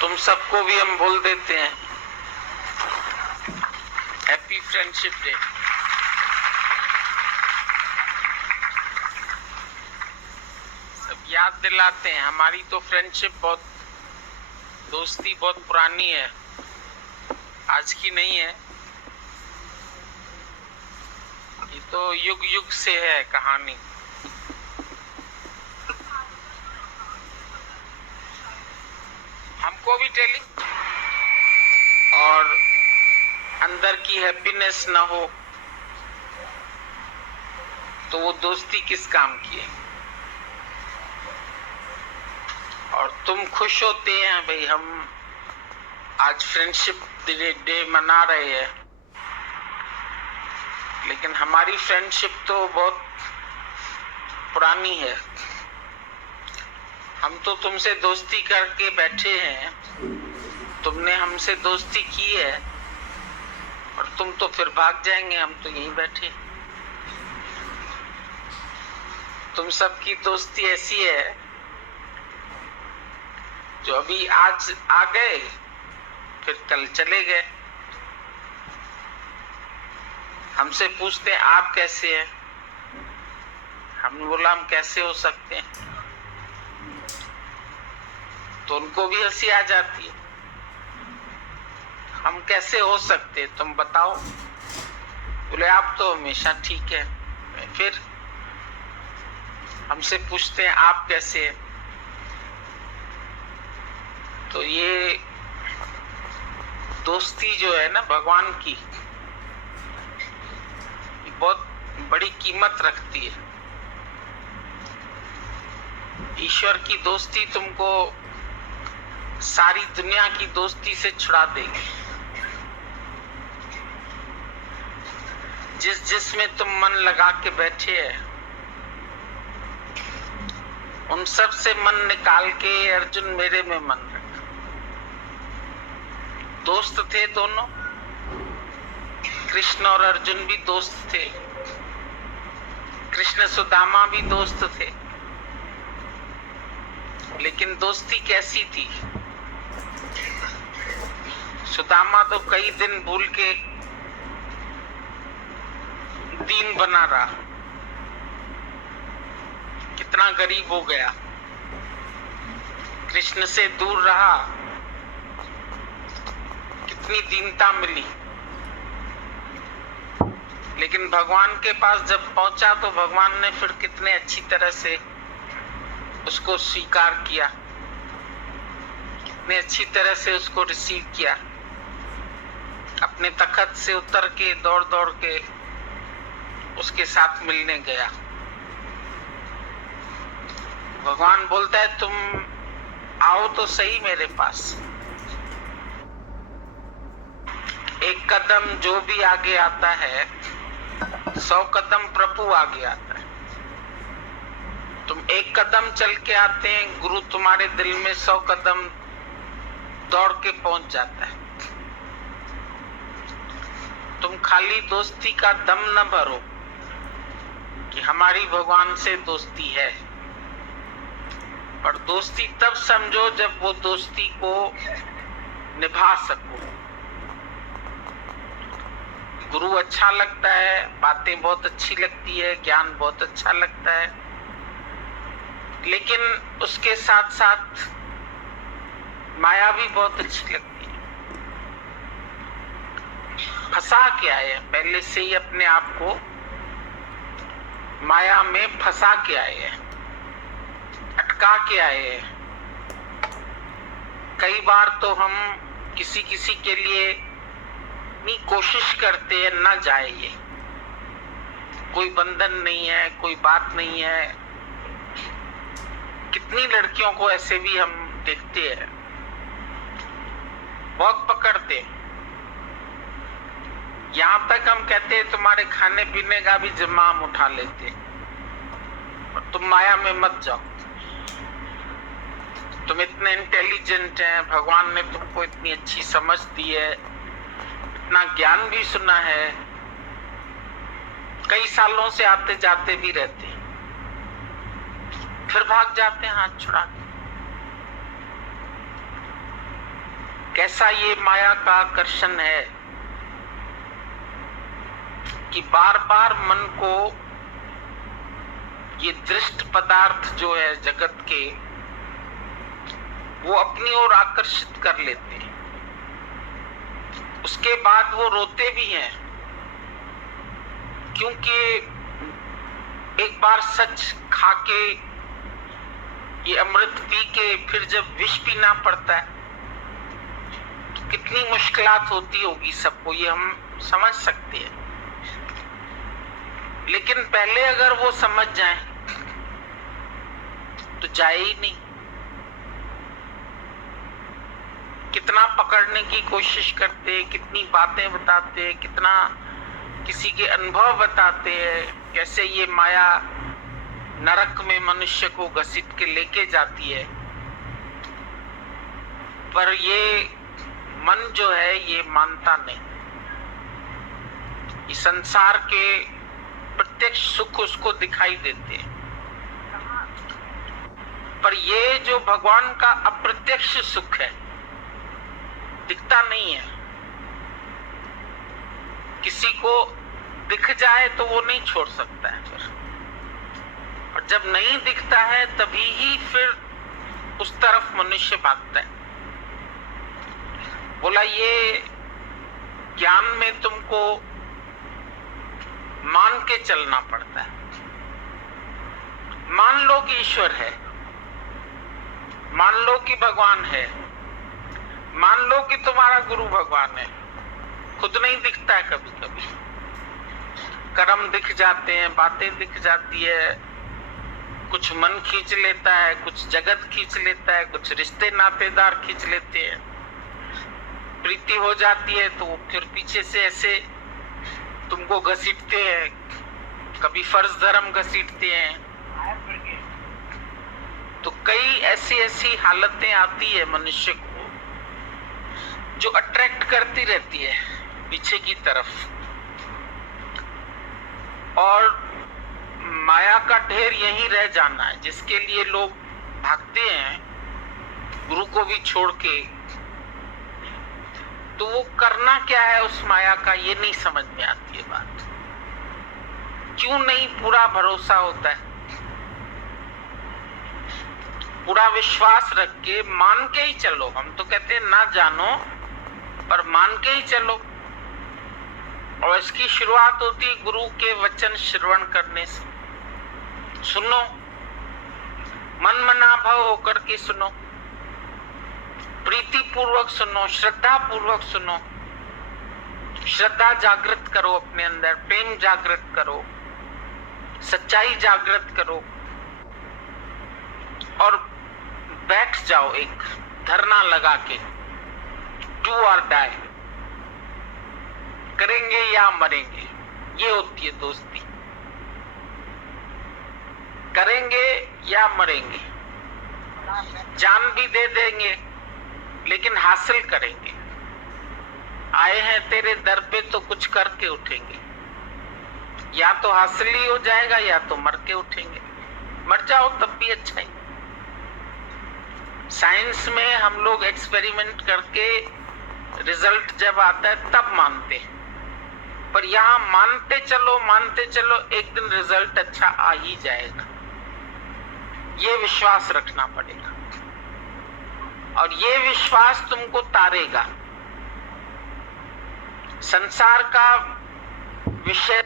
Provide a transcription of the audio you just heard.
तुम सबको भी हम बोल देते हैं हैप्पी फ्रेंडशिप डे। सब याद दिलाते हैं, हमारी तो फ्रेंडशिप बहुत, दोस्ती बहुत पुरानी है, आज की नहीं है। ये तो युग युग से है कहानी। हमको भी टेलिंग और अंदर की हैप्पीनेस ना हो तो वो दोस्ती किस काम की है। और तुम खुश होते हैं भाई, हम आज फ्रेंडशिप डे मना रहे हैं, लेकिन हमारी फ्रेंडशिप तो बहुत पुरानी है। हम तो तुमसे दोस्ती करके बैठे हैं, तुमने हमसे दोस्ती की है और तुम तो फिर भाग जाएंगे, हम तो यहीं बैठे। तुम सबकी दोस्ती ऐसी है जो अभी आज आ गए फिर कल चले गए। हमसे पूछते हैं आप कैसे हैं, हमने बोला हम कैसे हो सकते हैं, तो उनको भी हंसी आ जाती है। हम कैसे हो सकते तुम बताओ, बोले आप तो हमेशा ठीक है। फिर हमसे पूछते हैं आप कैसे हैं, तो ये दोस्ती जो है ना भगवान की, बहुत बड़ी कीमत रखती है। ईश्वर की दोस्ती तुमको सारी दुनिया की दोस्ती से छुड़ा देगी। जिसमें तुम मन लगा के बैठे हैं, उन सब से मन निकाल के अर्जुन मेरे में मन रखा। दोस्त थे दोनों, कृष्ण और अर्जुन भी दोस्त थे, कृष्ण सुदामा भी दोस्त थे। लेकिन दोस्ती कैसी थी, सुदामा तो कई दिन भूल के दीन बना रहा, कितना गरीब हो गया, कृष्ण से दूर रहा, कितनी दीनता मिली। लेकिन भगवान के पास जब पहुंचा तो भगवान ने फिर कितने अच्छी तरह से उसको स्वीकार किया, कितने अच्छी तरह से उसको रिसीव किया। अपने तखत से उतर के दौड़ दौड़ के उसके साथ मिलने गया। भगवान बोलता है तुम आओ तो सही मेरे पास। एक कदम जो भी आगे आता है, 100 कदम प्रभु आगे आता है। तुम एक कदम चल के आते हैं, गुरु तुम्हारे दिल में 100 कदम दौड़ के पहुंच जाता है। तुम खाली दोस्ती का दम न भरो कि हमारी भगवान से दोस्ती है, पर दोस्ती तब समझो जब वो दोस्ती को निभा सको। गुरु अच्छा लगता है, बातें बहुत अच्छी लगती है, ज्ञान बहुत अच्छा लगता है, लेकिन उसके साथ साथ माया भी बहुत अच्छी लगती है। फंसा के आए हैं, पहले से ही अपने आप को माया में फंसा के आए हैं, अटका के आए हैं। कई बार तो हम किसी किसी के लिए इतनी कोशिश करते हैं ना जाए, ये कोई बंधन नहीं है, कोई बात नहीं है। कितनी लड़कियों को ऐसे भी हम देखते हैं, बहुत पकड़ते हैं। यहां तक हम कहते हैं तुम्हारे खाने पीने का भी जिम्मा हम उठा लेते, और तुम माया में मत जाओ। तुम इतने इंटेलिजेंट हैं, भगवान ने तुमको इतनी अच्छी समझ दी है, इतना ज्ञान भी सुना है, कई सालों से आते जाते भी रहते हैं, फिर भाग जाते हैं हाथ छुड़ा के। कैसा ये माया का आकर्षण है कि बार बार मन को ये दृष्ट पदार्थ जो है जगत के, वो अपनी ओर आकर्षित कर लेते हैं। उसके बाद वो रोते भी हैं, क्योंकि एक बार सच खा के, ये अमृत पी के फिर जब विष पीना पड़ता है तो कितनी मुश्किलात होती होगी सबको, ये हम समझ सकते हैं। लेकिन पहले अगर वो समझ जाएं तो जाए ही नहीं। कितना पकड़ने की कोशिश करते, कितनी बातें बताते, कितना किसी के अनुभव बताते हैं, कैसे ये माया नरक में मनुष्य को घसीट के लेके जाती है। पर ये मन जो है ये मानता नहीं। ये संसार के प्रत्यक्ष सुख उसको दिखाई देते हैं, पर ये जो भगवान का अप्रत्यक्ष सुख है दिखता नहीं है। किसी को दिख जाए तो वो नहीं छोड़ सकता है फिर, और जब नहीं दिखता है तभी ही फिर उस तरफ मनुष्य भागता है। बोला ये ज्ञान में तुमको मान के चलना पड़ता है। मान लो कि ईश्वर है, मान लो कि भगवान है, मान लो कि तुम्हारा गुरु भगवान है। खुद नहीं दिखता है, कभी कभी कर्म दिख जाते हैं, बातें दिख जाती है, कुछ मन खींच लेता है, कुछ जगत खींच लेता है, कुछ रिश्ते नातेदार खींच लेते हैं। प्रीति हो जाती है तो फिर पीछे से ऐसे तुमको घसीटते हैं, कभी फर्ज धर्म घसीटते हैं। तो कई ऐसी हालतें आती है मनुष्य को जो अट्रैक्ट करती रहती है पीछे की तरफ, और माया का ढेर यहीं रह जाना है, जिसके लिए लोग भागते हैं गुरु को भी छोड़ के। तो वो करना क्या है उस माया का, ये नहीं समझ में आती है बात। क्यों नहीं पूरा भरोसा होता है, पूरा विश्वास रख के मान के ही चलो। हम तो कहते हैं ना जानो पर मान के ही चलो। और इसकी शुरुआत होती है गुरु के वचन श्रवण करने से। सुनो, मन मना भाव होकर के सुनो, प्रीति पूर्वक सुनो, श्रद्धा पूर्वक सुनो। श्रद्धा जागृत करो अपने अंदर, प्रेम जागृत करो, सच्चाई जागृत करो, और बैठ जाओ एक धरना लगा के, डू और डाई, करेंगे या मरेंगे। ये होती है दोस्ती, करेंगे या मरेंगे। जान भी दे देंगे लेकिन हासिल करेंगे। आए हैं तेरे दर पे तो कुछ करके उठेंगे। या तो हासिल ही हो जाएगा या तो मर के उठेंगे। मर जाओ तब भी अच्छा ही। साइंस में हम लोग एक्सपेरिमेंट करके रिजल्ट जब आता है तब मानते हैं, पर यहाँ मानते चलो एक दिन रिजल्ट अच्छा आ ही जाएगा। ये विश्वास रखना पड़ेगा, और ये विश्वास तुमको तारेगा। संसार का विषय